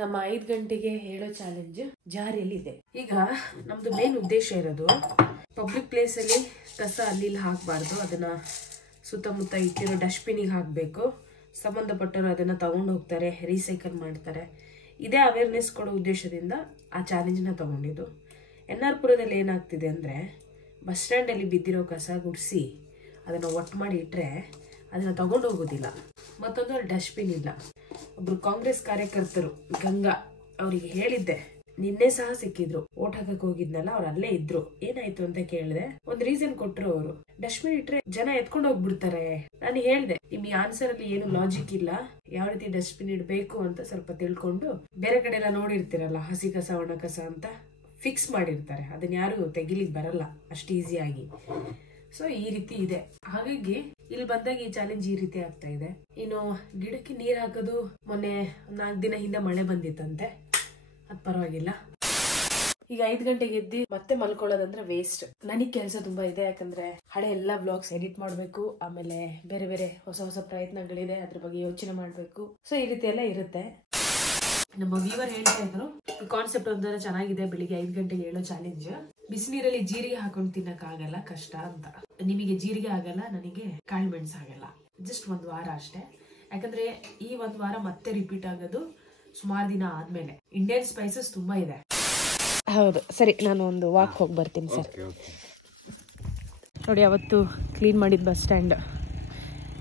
ನಮ್ಮ 5 ಗಂಟೆಗೆ ಹೇಳೋ ಚಾಲೆಂಜ್ ಜಾರಿಯಲ್ಲಿದೆ. ಈಗ ನಮ್ದು ಮೇನ್ ಉದ್ದೇಶ ಇರೋದು ಪಬ್ಲಿಕ್ ಪ್ಲೇಸ್ ಅಲ್ಲಿ ಕಸ ಅಲ್ಲಿ ಹಾಕಬಾರ್ದು, ಅದನ್ನ ಸುತ್ತಮುತ್ತ ಇಟ್ಟಿರೋ ಡಸ್ಟ್ಬಿನ್ಗೆ ಹಾಕಬೇಕು. ಸಂಬಂಧಪಟ್ಟವರು ಅದನ್ನ ತಗೊಂಡು ಹೋಗ್ತಾರೆ, ರೀಸೈಕಲ್ ಮಾಡ್ತಾರೆ. ಇದೇ ಅವೇರ್ನೆಸ್ ಕೊಡೋ ಉದ್ದೇಶದಿಂದ ಆ ಚಾಲೆಂಜ್ನ ತಗೊಂಡಿದ್ದು. NR ಪುರದಲ್ಲಿ ಏನಾಗ್ತಿದೆ ಅಂದ್ರೆ ಬಸ್ ಸ್ಟ್ಯಾಂಡ್ ಅಲ್ಲಿ ಬಿದ್ದಿರೋ ಕಸ ಗುಡಿಸಿ ಅದನ್ನ ಒಟ್ಟು ಮಾಡಿ ಇಟ್ರೆ ಅದನ್ನ ತಗೊಂಡು ಹೋಗೋದಿಲ್ಲ. ಮತ್ತೊಂದು ಅಲ್ಲಿ ಡಸ್ಟ್ಬಿನ್ ಇಲ್ಲ. ಒಬ್ರು ಕಾಂಗ್ರೆಸ್ ಕಾರ್ಯಕರ್ತರು ಗಂಗಾ ಅವರಿಗೆ ಹೇಳಿದ್ದೆ, ನಿನ್ನೆ ಸಹ ಸಿಕ್ಕಿದ್ರು. ಓಟ್ ಹಾಕಕ್ ಹೋಗಿದ್ನಲ್ಲ, ಅವ್ರು ಅಲ್ಲೇ ಇದ್ರು. ಏನಾಯ್ತು ಅಂತ ಕೇಳಿದೆ, ಒಂದ್ ರೀಸನ್ ಕೊಟ್ರು ಅವರು. ಡಸ್ಟ್ಬಿನ್ ಇಟ್ರೆ ಜನ ಎತ್ಕೊಂಡು ಹೋಗ್ಬಿಡ್ತಾರೆ. ನಾನು ಹೇಳ್ದೆ, ನಿಮ್ ಈ ಆನ್ಸರ್ ಅಲ್ಲಿ ಏನು ಲಾಜಿಕ್ ಇಲ್ಲ, ಯಾವ ರೀತಿ ಡಸ್ಟ್ಬಿನ್ ಇಡ್ಬೇಕು ಅಂತ ಸ್ವಲ್ಪ ತಿಳ್ಕೊಂಡು, ಬೇರೆ ಕಡೆ ಎಲ್ಲ ನೋಡಿರ್ತೀರಲ್ಲ ಹಸಿ ಕಸ ಒಣ ಕಸ ಅಂತ ಫಿಕ್ಸ್ ಮಾಡಿರ್ತಾರೆ, ಅದನ್ನ ಯಾರು ತೆಗಿಲಿಕ್ ಬರಲ್ಲ ಅಷ್ಟು ಈಸಿಯಾಗಿ. ಸೊ ಈ ರೀತಿ ಇದೆ. ಹಾಗಾಗಿ ಇಲ್ಲಿ ಬಂದಾಗ ಈ ಚಾಲೆಂಜ್ ಈ ರೀತಿ ಆಗ್ತಾ ಇದೆ. ಇನ್ನು ಗಿಡಕ್ಕೆ ನೀರ್ ಹಾಕೋದು, ಮೊನ್ನೆ 4 ದಿನ ಹಿಂದೆ ಮಳೆ ಬಂದಿತ್ತಂತೆ, ಅದ್ ಪರವಾಗಿಲ್ಲ. ಈಗ 5 ಗಂಟೆಗೆ ಎದ್ದು ಮತ್ತೆ ಮಲ್ಕೊಳ್ಳೋದಂದ್ರೆ ವೇಸ್ಟ್. ನನಗ್ ಕೆಲಸ ತುಂಬಾ ಇದೆ, ಯಾಕಂದ್ರೆ ಹಳೆ ಎಲ್ಲಾ ಬ್ಲಾಗ್ಸ್ ಎಡಿಟ್ ಮಾಡ್ಬೇಕು, ಆಮೇಲೆ ಬೇರೆ ಬೇರೆ ಹೊಸ ಪ್ರಯತ್ನಗಳಿದೆ, ಅದ್ರ ಬಗ್ಗೆ ಯೋಚನೆ ಮಾಡ್ಬೇಕು. ಸೊ ಈ ರೀತಿ ಎಲ್ಲ ಇರುತ್ತೆ. ನಮ್ಮ ವ್ಯೂವರ್ ಹೇಳ್ತಾ ಇದ್ರು, ಈ ಕಾನ್ಸೆಪ್ಟ್ ಒಂಥರ ಚೆನ್ನಾಗಿದೆ, ಬೆಳಿಗ್ಗೆ 5 ಗಂಟೆಗೆ ಹೇಳೋ ಚಾಲೆಂಜ್. ಬಿಸಿನೀರಲ್ಲಿ ಜೀರಿಗೆ ಹಾಕೊಂಡು ತಿನ್ನಕ್ ಆಗಲ್ಲ, ಕಷ್ಟ ಅಂತ. ನಿಮಗೆ ಜೀರಿಗೆ ಆಗಲ್ಲ, ನನಗೆ ಕಾಳು ಮೆಣಸು ಆಗಲ್ಲ. ಜಸ್ಟ್ 1 ವಾರ ಅಷ್ಟೇ. ಯಾಕಂದ್ರೆ ಈ 1 ವಾರ ಮತ್ತೆ ರಿಪೀಟ್ ಆಗೋದು ಸುಮಾರು ದಿನ ಆದ್ಮೇಲೆ. ಇಂಡಿಯನ್ ಸ್ಪೈಸಸ್ ತುಂಬಾ ಇದೆ. ಹೌದು, ಸರಿ, ನಾನು ಒಂದು ವಾಕ್ ಹೋಗಿ ಬರ್ತೀನಿ ಸರ್. ನೋಡಿ, ಅವತ್ತು ಕ್ಲೀನ್ ಮಾಡಿದ ಬಸ್ ಸ್ಟ್ಯಾಂಡ್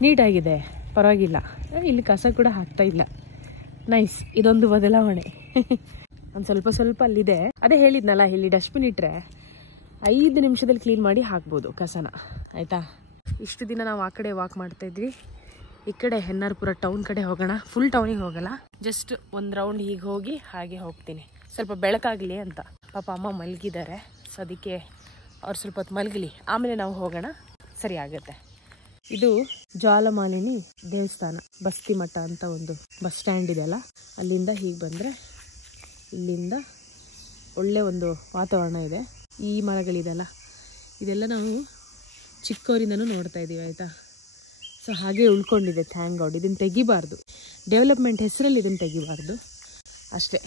ನೀಟಾಗಿದೆ, ಪರವಾಗಿಲ್ಲ. ಇಲ್ಲಿ ಕಸ ಕೂಡ ಹಾಕ್ತಾ ಇಲ್ಲ. ನೈಸ್, ಇದೊಂದು ಬದಲಾವಣೆ. ಒಂದು ಸ್ವಲ್ಪ ಅಲ್ಲಿದೆ. ಅದೇ ಹೇಳಿದ್ನಲ್ಲ, ಇಲ್ಲಿ ಡಸ್ಟ್ಬಿನ್ ಇಟ್ರೆ 5 ನಿಮಿಷದಲ್ಲಿ ಕ್ಲೀನ್ ಮಾಡಿ ಹಾಕ್ಬೋದು ಕಸನ, ಆಯ್ತಾ. ಇಷ್ಟು ದಿನ ನಾವು ಆ ಕಡೆ ವಾಕ್ ಮಾಡ್ತಾ ಇದ್ವಿ. ಈ ಕಡೆ NR ಪುರ ಟೌನ್ ಕಡೆ ಹೋಗೋಣ. ಫುಲ್ ಟೌನಿಗೆ ಹೋಗಲ್ಲ, ಜಸ್ಟ್ ಒಂದು ರೌಂಡ್ ಹೀಗೆ ಹೋಗಿ ಹಾಗೆ ಹೋಗ್ತೀನಿ, ಸ್ವಲ್ಪ ಬೆಳಕಾಗ್ಲಿ ಅಂತ. ಪಾಪ ಅಮ್ಮ ಮಲಗಿದ್ದಾರೆ, ಸೊ ಅದಕ್ಕೆ ಅವ್ರು ಸ್ವಲ್ಪ ಹೊತ್ತು ಮಲಗಲಿ, ಆಮೇಲೆ ನಾವು ಹೋಗೋಣ, ಸರಿ ಆಗುತ್ತೆ. ಇದು ಜ್ವಾಲಮಾಲಿನಿ ದೇವಸ್ಥಾನ, ಬಸ್ತಿ ಮಠ ಅಂತ ಒಂದು ಬಸ್ ಸ್ಟ್ಯಾಂಡ್ ಇದೆಯಲ್ಲ, ಅಲ್ಲಿಂದ ಹೀಗೆ ಬಂದರೆ ಇಲ್ಲಿಂದ ಒಳ್ಳೆ ಒಂದು ವಾತಾವರಣ ಇದೆ. ಈ ಮರಗಳಿದೆಲ್ಲ, ಇದೆಲ್ಲ ನಾವು ಚಿಕ್ಕವರಿಂದನೂ ನೋಡ್ತಾ ಇದ್ದೀವಿ, ಆಯಿತಾ. ಸೊ ಹಾಗೆ ಉಳ್ಕೊಂಡಿದೆ, ಥ್ಯಾಂಕ್ ಗಾಡ್. ಇದನ್ನು ತೆಗಿಬಾರ್ದು, ಡೆವಲಪ್ಮೆಂಟ್ ಹೆಸರಲ್ಲಿ ಇದನ್ನು ತೆಗಿಬಾರ್ದು ಅಷ್ಟೇ.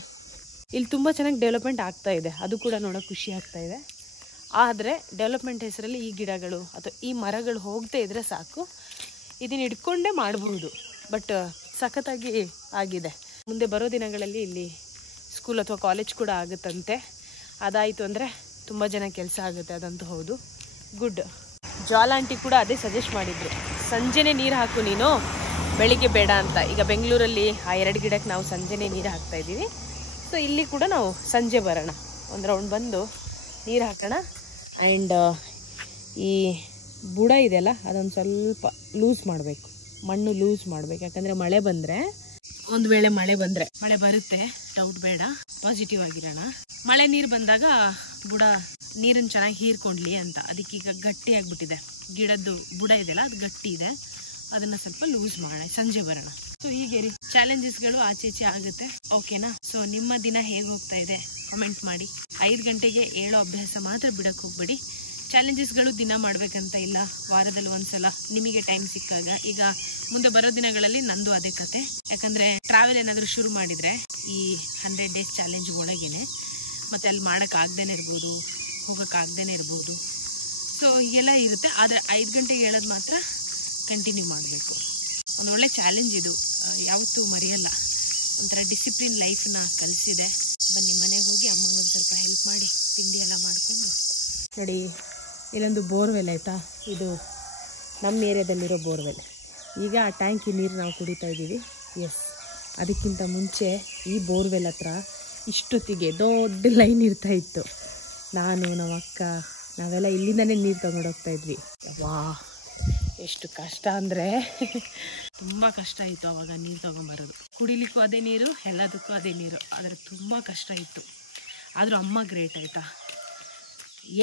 ಇಲ್ಲಿ ತುಂಬ ಚೆನ್ನಾಗಿ ಡೆವಲಪ್ಮೆಂಟ್ ಆಗ್ತಾ ಇದೆ, ಅದು ಕೂಡ ನೋಡೋಕೆ ಖುಷಿ ಆಗ್ತಾ ಇದೆ. ಆದರೆ ಡೆವಲಪ್ಮೆಂಟ್ ಹೆಸರಲ್ಲಿ ಈ ಗಿಡಗಳು ಅಥವಾ ಈ ಮರಗಳು ಹೋಗದೆ ಇದ್ರೆ ಸಾಕು, ಇದನ್ನು ಇಟ್ಕೊಂಡೇ ಮಾಡಬಹುದು. ಬಟ್ ಸಖತ್ತಾಗಿ ಆಗಿದೆ. ಮುಂದೆ ಬರೋ ದಿನಗಳಲ್ಲಿ ಇಲ್ಲಿ ಸ್ಕೂಲ್ ಅಥವಾ ಕಾಲೇಜ್ ಕೂಡ ಆಗುತ್ತಂತೆ. ಅದಾಯಿತು ಅಂದರೆ ತುಂಬ ಜನ ಕೆಲಸ ಆಗುತ್ತೆ, ಅದಂತೂ ಹೌದು. ಗುಡ್. ಜ್ವಾಲಾಂಟಿ ಕೂಡ ಅದೇ ಸಜೆಸ್ಟ್ ಮಾಡಿದ್ರು, ಸಂಜೆನೇ ನೀರು ಹಾಕು ನೀನು, ಬೆಳಿಗ್ಗೆ ಬೇಡ ಅಂತ. ಈಗ ಬೆಂಗಳೂರಲ್ಲಿ ಆ 2 ಗಿಡಕ್ಕೆ ನಾವು ಸಂಜೆನೇ ನೀರು ಹಾಕ್ತಾ ಇದ್ದೀವಿ. ಸೊ ಇಲ್ಲಿ ಕೂಡ ನಾವು ಸಂಜೆ ಬರೋಣ, ಒಂದು ರೌಂಡ್ ಬಂದು ನೀರು ಹಾಕೋಣ. ಆ್ಯಂಡ್ ಈ ಬುಡ ಇದೆಯಲ್ಲ, ಅದೊಂದು ಸ್ವಲ್ಪ ಲೂಸ್ ಮಾಡಬೇಕು, ಮಣ್ಣು ಲೂಸ್ ಮಾಡಬೇಕು. ಯಾಕಂದರೆ ಮಳೆ ಬಂದರೆ, ಒಂದು ವೇಳೆ ಮಳೆ ಬಂದರೆ, ಮಳೆ ಬರುತ್ತೆ, ಡೌಟ್ ಬೇಡ, ಪಾಸಿಟಿವ್ ಆಗಿರೋಣ. ಮಳೆ ನೀರು ಬಂದಾಗ ಬುಡ ನೀರನ್ನು ಚೆನ್ನಾಗಿ ಹೀರ್ಕೊಂಡ್ಲಿ ಅಂತ. ಅದಕ್ಕೀಗ ಗಟ್ಟಿ ಆಗಿಬಿಟ್ಟಿದೆ, ಗಿಡದ್ದು ಬುಡ ಇದೆಯಲ್ಲ ಅದು ಗಟ್ಟಿ ಇದೆ, ಅದನ್ನು ಸ್ವಲ್ಪ ಲೂಸ್ ಮಾಡೋಣ, ಸಂಜೆ ಬರೋಣ. ಸೊ ಹೀಗೆ ರೀ ಚಾಲೆಂಜಸ್ಗಳು ಆಚೆ ಆಗುತ್ತೆ, ಓಕೆನಾ. ಸೊ ನಿಮ್ಮ ದಿನ ಹೇಗೆ ಹೋಗ್ತಾ ಇದೆ ಕಮೆಂಟ್ ಮಾಡಿ. 5 ಗಂಟೆಗೆ ಏಳೋ ಅಭ್ಯಾಸ ಮಾತ್ರ ಬಿಡಕ್ಕೆ ಹೋಗ್ಬೇಡಿ. ಚಾಲೆಂಜಸ್ಗಳು ದಿನ ಮಾಡಬೇಕಂತ ಇಲ್ಲ, ವಾರದಲ್ಲಿ ಒಂದ್ಸಲ ನಿಮಗೆ ಟೈಮ್ ಸಿಕ್ಕಾಗ. ಈಗ ಮುಂದೆ ಬರೋ ದಿನಗಳಲ್ಲಿ ನಂದು ಅದೇ ಕತೆ. ಯಾಕಂದರೆ ಟ್ರಾವೆಲ್ ಏನಾದರೂ ಶುರು ಮಾಡಿದರೆ ಈ 100 ಡೇಸ್ ಚಾಲೆಂಜ್ ಒಳಗೇನೆ, ಮತ್ತು ಅಲ್ಲಿ ಮಾಡೋಕ್ಕಾಗ್ದೇ ಇರ್ಬೋದು, ಹೋಗೋಕ್ಕಾಗ್ದೇ ಇರ್ಬೋದು. ಸೊ ಹೀಗೆಲ್ಲ ಇರುತ್ತೆ. ಆದರೆ 5 ಗಂಟೆಗೆ ಹೇಳೋದು ಮಾತ್ರ ಕಂಟಿನ್ಯೂ ಮಾಡಬೇಕು. ಒಂದು ಒಳ್ಳೆ ಚಾಲೆಂಜ್ ಇದು, ಯಾವತ್ತೂ ಮರೆಯಲ್ಲ. ಒಂಥರ ಡಿಸಿಪ್ಲಿನ್ ಲೈಫ್ನ ಕಲಿಸಿದೆ. ಬನ್ನಿ ಮನೆಗೆ ಹೋಗಿ ಅಮ್ಮಂಗೆ ಒಂದು ಸ್ವಲ್ಪ ಹೆಲ್ಪ್ ಮಾಡಿ ತಿಂಡಿ ಎಲ್ಲ ಮಾಡಿಕೊಂಡು. ನೋಡಿ, ಇಲ್ಲೊಂದು ಬೋರ್ವೆಲ್ ಆಯಿತಾ, ಇದು ನಮ್ಮ ಏರಿಯಾದಲ್ಲಿರೋ ಬೋರ್ವೆಲ್. ಈಗ ಆ ಟ್ಯಾಂಕಿ ನೀರು ನಾವು ಕುಡಿತಾ ಇದ್ದೀವಿ. ಎಸ್, ಅದಕ್ಕಿಂತ ಮುಂಚೆ ಈ ಬೋರ್ವೆಲ್ ಹತ್ರ ಇಷ್ಟೊತ್ತಿಗೆ ದೊಡ್ಡ ಲೈನ್ ಇರ್ತಾ ಇತ್ತು. ನಾನು, ನಮ್ಮ ಅಕ್ಕ, ನಾವೆಲ್ಲ ಇಲ್ಲಿಂದನೇ ನೀರು ತೊಗೊಂಡೋಗ್ತಾ ಇದ್ವಿ. ವಾ, ಎಷ್ಟು ಕಷ್ಟ ಅಂದರೆ ತುಂಬ ಕಷ್ಟ ಇತ್ತು ಅವಾಗ ನೀರು ತೊಗೊಂಬರೋದು. ಕುಡಿಲಿಕ್ಕೂ ಅದೇ ನೀರು, ಎಲ್ಲದಕ್ಕೂ ಅದೇ ನೀರು. ಆದರೆ ತುಂಬ ಕಷ್ಟ ಇತ್ತು. ಆದರೂ ಅಮ್ಮ ಗ್ರೇಟ್, ಆಯಿತಾ.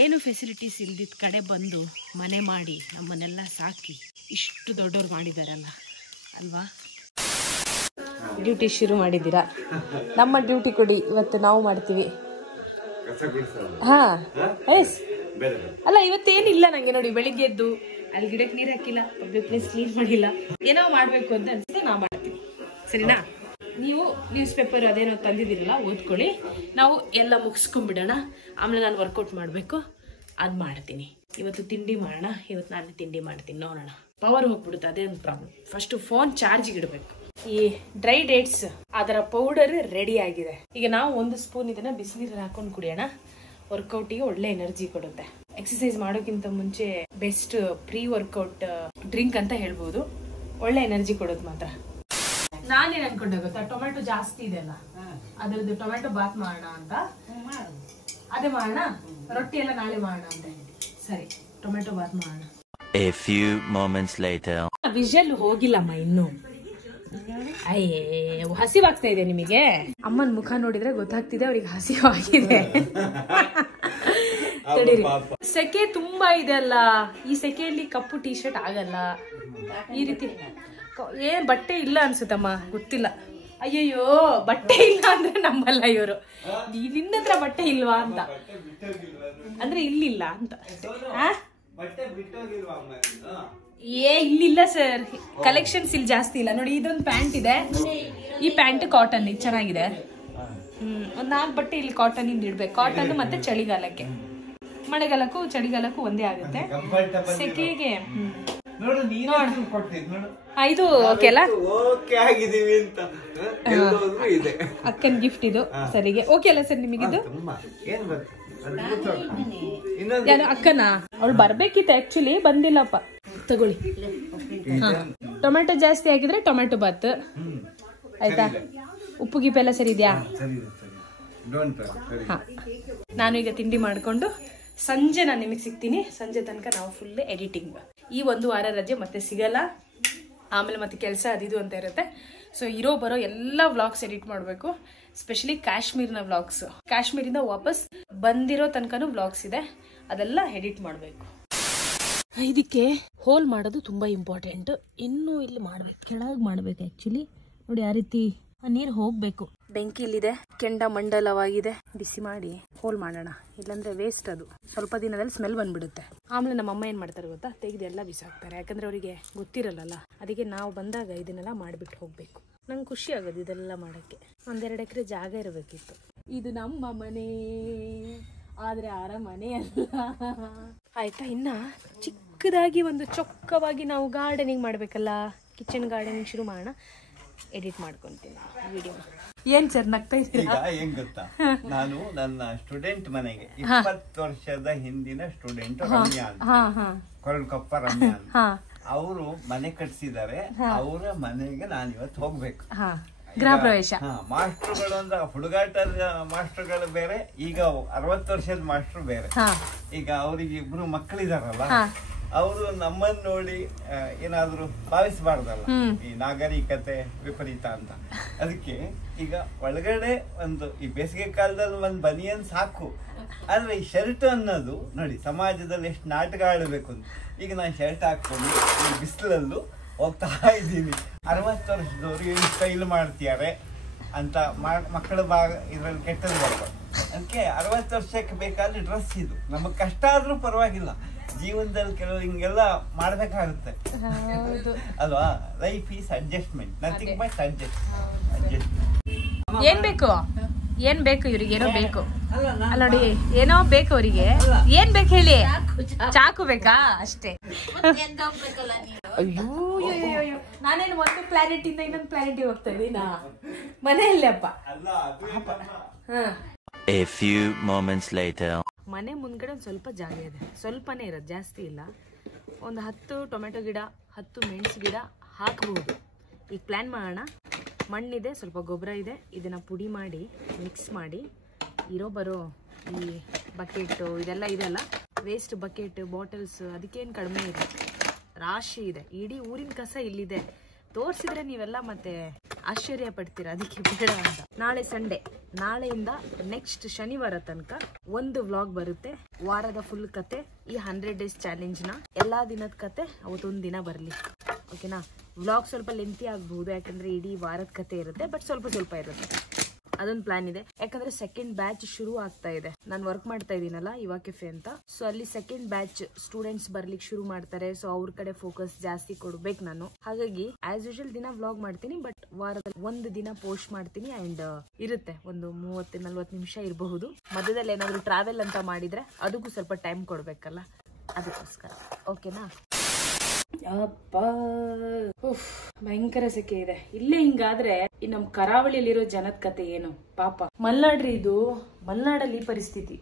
ಏನು ಫೆಸಿಲಿಟೀಸ್ ಇಲ್ದಿದ್ದ ಕಡೆ ಬಂದು ಮನೆ ಮಾಡಿ ನಮ್ಮನ್ನೆಲ್ಲ ಸಾಕಿ ಇಷ್ಟು ದೊಡ್ಡವ್ರು ಮಾಡಿದಾರಲ್ಲ, ಅಲ್ವಾ. ಡ್ಯೂಟಿ ಶುರು ಮಾಡಿದ್ದೀರಾ? ನಮ್ಮ ಡ್ಯೂಟಿ ಕೊಡಿ, ಇವತ್ತು ನಾವು ಮಾಡ್ತೀವಿ. ಹಾಂ, ಎಸ್. ಅಲ್ಲ, ಇವತ್ತೇನಿಲ್ಲ ನಂಗೆ. ನೋಡಿ, ಬೆಳಿಗ್ಗೆ ಎದ್ದು ಅಲ್ಲಿ ಗಿಡಕ್ಕೆ ನೀರು ಹಾಕಿಲ್ಲ, ಪಬ್ಲಿಕ್ ಪ್ಲೇಸ್ ಕ್ಲೀನ್ ಮಾಡಿಲ್ಲ, ಏನೋ ಮಾಡಬೇಕು ಅಂತ ಅನ್ಸುತ್ತೆ, ನಾವು ಮಾಡ್ತೀವಿ. ಸರಿನಾ? ನೀವು ನ್ಯೂಸ್ ಪೇಪರ್ ಅದೇನೋ ತಂದಿದ್ದೀರಲ್ಲ ಓದ್ಕೊಳ್ಳಿ, ನಾವು ಎಲ್ಲ ಮುಗಿಸ್ಕೊಂಡ್ಬಿಡೋಣ. ಆಮೇಲೆ ನಾನು ವರ್ಕೌಟ್ ಮಾಡಬೇಕು, ಅದು ಮಾಡ್ತೀನಿ. ಇವತ್ತು ತಿಂಡಿ ಮಾಡೋಣ, ಇವತ್ತು ನಾನು ತಿಂಡಿ ಮಾಡ್ತೀನಿ, ನೋಡೋಣ. ಪವರ್ ಹೋಗ್ಬಿಡುತ್ತೆ, ಅದೇ ಒಂದು ಪ್ರಾಬ್ಲಮ್. ಫಸ್ಟ್ ಫೋನ್ ಚಾರ್ಜಿಗೆ ಇಡಬೇಕು. ಈ ಡ್ರೈ ಡೇಟ್ಸ್ ಅದರ ಪೌಡರ್ ರೆಡಿ ಆಗಿದೆ. ಈಗ ನಾವು 1 ಸ್ಪೂನ್ ಇದನ್ನ ಬಿಸಿನೀರಲ್ಲಿ ಹಾಕೊಂಡು ಕುಡಿಯೋಣ. ವರ್ಕೌಟಿಗೆ ಒಳ್ಳೆ ಎನರ್ಜಿ ಕೊಡುತ್ತೆ. ಎಕ್ಸಸೈಸ್ ಮಾಡೋಕ್ಕಿಂತ ಮುಂಚೆ ಬೆಸ್ಟ್ ಪ್ರೀ ವರ್ಕೌಟ್ ಡ್ರಿಂಕ್ ಅಂತ ಹೇಳ್ಬೋದು. ಒಳ್ಳೆ ಎನರ್ಜಿ ಕೊಡೋದು ಮಾತ್ರ. ನಾನೇನ್ ಅನ್ಕೊಂಡೆ ಗೊತ್ತಾ, ಟೊಮೆಟೊ ಜಾಸ್ತಿ ಇದೆಲ್ಲ, ಅದ್ರದ್ದು ಟೊಮೆಟೊ ಬಾತ್ ಮಾಡೋಣ ಅಂತ. ಅದೇ ಮಾಡೋಣ, ರೊಟ್ಟಿ ಎಲ್ಲ ನಾಳೆ ಮಾಡೋಣ ಅಂತ. ಸರಿ, ಟೊಮೆಟೊ ಬಾತ್ ಮಾಡೋಣ. A few moments later. Whistle ಹೋಗಿಲ್ಲಮ್ಮ ಇನ್ನು. ಅಯ್ಯೇ, ಹಸಿವಾಗ್ತಾ ಇದೆ ನಿಮಗೆ? ಅಮ್ಮನ ಮುಖ ನೋಡಿದ್ರೆ ಗೊತ್ತಾಗ್ತಿದೆ ಅವ್ರಿಗೆ ಹಸಿವಾಗಿದೆ. ತಡೀರಿ, ಸೆಕೆ ತುಂಬಾ ಇದೆ ಅಲ್ಲ, ಈ ಸೆಕೆಯಲ್ಲಿ ಕಪ್ಪು ಟೀ ಶರ್ಟ್ ಆಗಲ್ಲ. ಈ ರೀತಿ ಏನ್ ಬಟ್ಟೆ ಇಲ್ಲ ಅನ್ಸುತ್ತಮ್ಮ, ಗೊತ್ತಿಲ್ಲ. ಅಯ್ಯಯ್ಯೋ, ಬಟ್ಟೆ ಇಲ್ಲ ಅಂದ್ರೆ ನಮ್ಮಲ್ಲ ಇವರು. ನಿನ್ನ ಹತ್ರ ಬಟ್ಟೆ ಇಲ್ವಾ ಅಂತ, ಅಂದ್ರೆ ಇಲ್ಲಿಲ್ಲ ಅಂತ. ಇಲ್ಲಿಲ್ಲ ಸರ್, ಕಲೆಕ್ಷನ್ಸ್ ಇಲ್ಲಿ ಜಾಸ್ತಿ ಇಲ್ಲ. ನೋಡಿ, ಇದೊಂದು ಪ್ಯಾಂಟ್ ಇದೆ, ಈ ಪ್ಯಾಂಟ್ ಕಾಟನ್, ಇದು ಚೆನ್ನಾಗಿದೆ. ಒಂದ್ 4 ಬಟ್ಟೆ ಇಲ್ಲಿ ಕಾಟನ್ ಇಂದ ಇಡ್ಬೇಕು. ಕಾಟನ್ ಮತ್ತೆ ಚಳಿಗಾಲಕ್ಕೆ, ಮಳೆಗಾಲಕ್ಕೂ ಚಳಿಗಾಲಕ್ಕೂ ಒಂದೇ ಆಗುತ್ತೆ. ಸೆಕೆಗೆ ಇದು ಓಕೆಲ್ಲ, ಅಕ್ಕನ್ ಗಿಫ್ಟ್ ಇದು. ಸರಿಗೆ ಓಕೆ ಅಲ್ಲ ಸರ್ ನಿಮಗಿದು? ಯಾರು ಅಕ್ಕನ? ಅವಳು ಬರ್ಬೇಕಿತ್ತು ಆಕ್ಚುಲಿ, ಬಂದಿಲ್ಲಪ್ಪ. ತಗೊಳ್ಳಿ. ಟೊಮೆಟೊ ಜಾಸ್ತಿ ಹಾಕಿದ್ರೆ ಟೊಮೆಟೊ ಬಾತ್ ಆಯ್ತಾ? ಉಪ್ಪು ಗಿಪ್ಪೆಲ್ಲ ಸರಿ ಇದೆಯಾ? ನಾನು ಈಗ ತಿಂಡಿ ಮಾಡ್ಕೊಂಡು ಸಂಜೆ ನಾನು ನಿಮಗೆ ಸಿಗ್ತೀನಿ. ಸಂಜೆ ತನಕ ನಾವು ಫುಲ್ ಎಡಿಟಿಂಗ್. ಈ 1 ವಾರ ರಜೆ ಮತ್ತೆ ಸಿಗಲ್ಲ. ಆಮೇಲೆ ಮತ್ತೆ ಕೆಲಸ ಅದಿದು ಅಂತ ಇರುತ್ತೆ. ಸೊ ಬರೋ ಎಲ್ಲ ವ್ಲಾಗ್ಸ್ ಎಡಿಟ್ ಮಾಡಬೇಕು. ಸ್ಪೆಷಲಿ ಕಾಶ್ಮೀರ್ನ ವ್ಲಾಗ್ಸ್, ಕಾಶ್ಮೀರಿಂದ ವಾಪಸ್ ಬಂದಿರೋ ತನಕನೂ ವ್ಲಾಗ್ಸ್ ಇದೆ, ಅದೆಲ್ಲ ಎಡಿಟ್ ಮಾಡಬೇಕು. ಇದಕ್ಕೆ ಹೋಲ್ ಮಾಡೋದು ತುಂಬಾ ಇಂಪಾರ್ಟೆಂಟ್. ಇನ್ನೂ ಇಲ್ಲಿ ಮಾಡ್ಬೇಕು, ಕೆಳಗೆ ಮಾಡ್ಬೇಕು ಆಕ್ಚುಲಿ. ನೋಡಿ, ಆ ರೀತಿ ನೀರು ಹೋಗ್ಬೇಕು. ಬೆಂಕಿ ಇಲ್ಲಿದೆ, ಕೆಂಡ ಮಂಡಲವಾಗಿದೆ. ಬಿಸಿ ಮಾಡಿ ಹೋಲ್ ಮಾಡೋಣ, ಇಲ್ಲಾಂದ್ರೆ ವೇಸ್ಟ್. ಅದು ಸ್ವಲ್ಪ ದಿನದಲ್ಲಿ ಸ್ಮೆಲ್ ಬಂದ್ಬಿಡುತ್ತೆ. ಆಮೇಲೆ ನಮ್ಮ ಅಮ್ಮ ಏನ್ ಮಾಡ್ತಾರೆ ಗೊತ್ತಾ, ತೆಗೆದೆಲ್ಲ ಬಿಸಾಕ್ತಾರೆ. ಯಾಕಂದ್ರೆ ಅವರಿಗೆ ಗೊತ್ತಿರಲ್ಲ. ಅದಕ್ಕೆ ನಾವು ಬಂದಾಗ ಇದನ್ನೆಲ್ಲ ಮಾಡ್ಬಿಟ್ಟು ಹೋಗ್ಬೇಕು. ನಂಗೆ ಖುಷಿ ಆಗೋದು ಇದೆಲ್ಲ ಮಾಡಕ್ಕೆ. 1-2 ಎಕರೆ ಜಾಗ ಇರಬೇಕಿತ್ತು. ಇದು ನಮ್ಮ ಮನೆ, ಆದ್ರೆ ಅರಮನೆ ಅಲ್ಲ. ಆಯ್ತಾ? ಇನ್ನ ಚಿಕ್ಕದಾಗಿ ಒಂದು ಚೊಕ್ಕವಾಗಿ ನಾವು ಗಾರ್ಡನಿಂಗ್ ಮಾಡ್ಬೇಕಲ್ಲ, ಕಿಚನ್ ಗಾರ್ಡನಿಂಗ್ ಶುರು ಮಾಡೋಣ. ಎಡಿಟ್ ಮಾಡ್ಕೊಂತೀನಿ ವಿಡಿಯೋ. ಏನ್ ಸರ್ ನಗ್ತಾ ಇದ್ದೀರಾ? ಏನ್ ಗೊತ್ತಾ, ನಾನು ನನ್ನ ಸ್ಟೂಡೆಂಟ್ ಮನೆಗೆ 20 ವರ್ಷದ ಹಿಂದಿನ ಸ್ಟೂಡೆಂಟ್ ರಮ್ಯಾ ಅಂತ, ಕೊರಳ್ಕೊಪ್ಪ ರಮ್ಯಾ ಅಂತ, ಅವರು ಮನೆ ಕಟ್ಸಿದ್ದಾರೆ. ಅವರ ಮನೆಗೆ ನಾನು ಇವತ್ತು ಹೋಗ್ಬೇಕು. ಗೃಹ ಪ್ರವೇಶ. ಮಾಸ್ಟರ್ಗಳು ಅಂದ್ರೆ ಹುಡುಗಾಟದ ಮಾಸ್ಟರ್ಗಳು ಬೇರೆ, ಈಗ 60 ವರ್ಷದ ಮಾಸ್ಟರ್ ಬೇರೆ. ಈಗ ಅವ್ರಿಗೆ 2 ಮಕ್ಕಳಿದಾರಲ್ಲ, ಅವರು ನಮ್ಮನ್ನ ನೋಡಿ ಏನಾದ್ರು ಭಾವಿಸಬಾರ್ದಲ್ಲ, ಈ ನಾಗರಿಕತೆ ವಿಪರೀತ ಅಂತ. ಅದಕ್ಕೆ ಈಗ ಒಳಗಡೆ ಈ ಬೇಸಿಗೆ ಕಾಲದಲ್ಲಿ ಒಂದು ಬನಿಯನ್ ಸಾಕು. ಆದ್ರೆ ಈ ಶರ್ಟ್ ಅನ್ನೋದು ನೋಡಿ, ಸಮಾಜದಲ್ಲಿ ಎಷ್ಟು ನಾಟಕ ಆಡಬೇಕು ಅಂತ. ಈಗ ನಾನು ಶರ್ಟ್ ಹಾಕೊಂಡು ಈ ಬಿಸಿಲಲ್ಲೂ ಹೋಗ್ತಾ ಇದ್ದೀನಿ. 60 ವರ್ಷದವ್ರು ಏನು ಸ್ಟೈಲ್ ಮಾಡ್ತಿದ್ದಾರೆ ಅಂತ ಮಕ್ಕಳ ಇದ್ರಲ್ಲಿ ಕೆಟ್ಟದ್ದು ಬರ್ಬಾರ್ದು. ಅದಕ್ಕೆ 60 ವರ್ಷಕ್ಕೆ ಬೇಕಾದ್ರೆ ಡ್ರೆಸ್ ಇದು. ನಮಗ್ ಕಷ್ಟ ಆದ್ರೂ ಪರವಾಗಿಲ್ಲ, ಜೀವನದಲ್ಲಿ ಕೆಲವು ಹಿಂಗೆಲ್ಲ ಮಾಡ್ಬೇಕಾಗುತ್ತೆ ಅಲ್ವಾ. Life is adjustment, nothing but adjustment. ಏನ್ ಬೇಕು ಇವ್ರಿಗೆ? ಏನೋ ಬೇಕು ಅಲ್ಲ ನೋಡಿ, ಏನೋ ಬೇಕು ಅವರಿಗೆ. ಏನ್ ಬೇಕು ಹೇಳಿ? ಚಾಕು ಬೇಕಾ? ಅಷ್ಟೇ. ಅಯ್ಯೋ, ನಾನೇನು ಒಂದು ಪ್ಲಾನೆಟ್ ಇಂದ ಇನ್ನೊಂದು ಪ್ಲಾನೆಟ್ ಹೋಗ್ತಾ ಇದೀನಾ? ಮನೆಯಲ್ಲೇ ಅಪ್ಪ. A few moments later. ಮನೆ ಮುಂದ್ಗಡೆ ಒಂದು ಸ್ವಲ್ಪ ಜಾಗ ಇದೆ, ಸ್ವಲ್ಪನೇ ಇರೋದು, ಜಾಸ್ತಿ ಇಲ್ಲ. ಒಂದು 10 ಟೊಮೆಟೊ ಗಿಡ, 10 ಮೆಣಸು ಗಿಡ ಹಾಕಬಹುದು. ಈಗ ಪ್ಲಾನ್ ಮಾಡೋಣ. ಮಣ್ಣಿದೆ, ಸ್ವಲ್ಪ ಗೊಬ್ಬರ ಇದೆ, ಇದನ್ನ ಪುಡಿ ಮಾಡಿ ಮಿಕ್ಸ್ ಮಾಡಿ ಬರೋ ಈ ಬಕೆಟ್ ಇದೆಲ್ಲ ಇದೆಲ್ಲ ವೇಸ್ಟ್ ಬಕೆಟ್ ಬಾಟಲ್ಸ್, ಅದಕ್ಕೇನು ಕಡಿಮೆ ಇದೆ, ರಾಶಿ ಇದೆ. ಇಡೀ ಊರಿನ ಕಸ ಇಲ್ಲಿದೆ. ತೋರಿಸಿದ್ರೆ ನೀವೆಲ್ಲ ಮತ್ತೆ ಆಶ್ಚರ್ಯ ಪಡ್ತೀರಾ. ಅದಕ್ಕೆ ಬೇಡ ಅಂತ. ನಾಳೆ ಸಂಡೇ, ನಾಳೆಯಿಂದ ನೆಕ್ಸ್ಟ್ ಶನಿವಾರ ತನಕ ಒಂದು ವ್ಲಾಗ್ ಬರುತ್ತೆ. ವಾರದ ಫುಲ್ ಕತೆ, ಈ 100 days ಚಾಲೆಂಜ್ನ ಎಲ್ಲಾ ದಿನದ ಕತೆ ಅವತ್ತೊಂದು ದಿನ ಬರಲಿ. ಓಕೆನಾ? ವ್ಲಾಗ್ ಸ್ವಲ್ಪ ಲೆಂತಿ ಆಗಬಹುದು, ಯಾಕಂದ್ರೆ ಇಡೀ ವಾರದ ಕತೆ ಇರುತ್ತೆ, ಬಟ್ ಸ್ವಲ್ಪ ಇರುತ್ತೆ. ಅದೊಂದು ಪ್ಲಾನ್ ಇದೆ. ಯಾಕಂದ್ರೆ ಸೆಕೆಂಡ್ ಬ್ಯಾಚ್ ಶುರು ಆಗ್ತಾ ಇದೆ. ನಾನು ವರ್ಕ್ ಮಾಡ್ತಾ ಇದೀನಲ್ಲ ಯುವ ಕೆಫೆ ಅಂತ. ಸೊ ಅಲ್ಲಿ ಸೆಕೆಂಡ್ ಬ್ಯಾಚ್ ಸ್ಟೂಡೆಂಟ್ಸ್ ಬರ್ಲಿಕ್ಕೆ ಶುರು ಮಾಡ್ತಾರೆ. ಸೊ ಅವ್ರ ಕಡೆ ಫೋಕಸ್ ಜಾಸ್ತಿ ಕೊಡ್ಬೇಕು ನಾನು. ಹಾಗಾಗಿ ಆಸ್ ಯೂಶುವಲ್ ದಿನ ವ್ಲಾಗ್ ಮಾಡ್ತೀನಿ, ಬಟ್ ವಾರದಲ್ಲಿ ಒಂದು ದಿನ ಪೋಸ್ಟ್ ಮಾಡ್ತೀನಿ. ಅಂಡ್ ಇರುತ್ತೆ ಒಂದು 30-40 ನಿಮಿಷ ಇರಬಹುದು. ಮಧ್ಯದಲ್ಲಿ ಏನಾದ್ರು ಟ್ರಾವೆಲ್ ಅಂತ ಮಾಡಿದ್ರೆ ಅದಕ್ಕೂ ಸ್ವಲ್ಪ ಟೈಮ್ ಕೊಡ್ಬೇಕಲ್ಲ, ಅದಕ್ಕೋಸ್ಕರ. ಓಕೆನಾ? ಅಪ್ಪಾ ಭಯಂಕರ ಸೆಕೆ ಇದೆ ಇಲ್ಲೇ. ಹಿಂಗಾದ್ರೆ ಈ ನಮ್ ಕರಾವಳಿಯಲ್ಲಿರೋ ಜನದ ಕತೆ ಏನು ಪಾಪ. ಮಲ್ನಾಡ್ರಿ ಇದು, ಮಲ್ನಾಡಲ್ಲಿ ಪರಿಸ್ಥಿತಿ.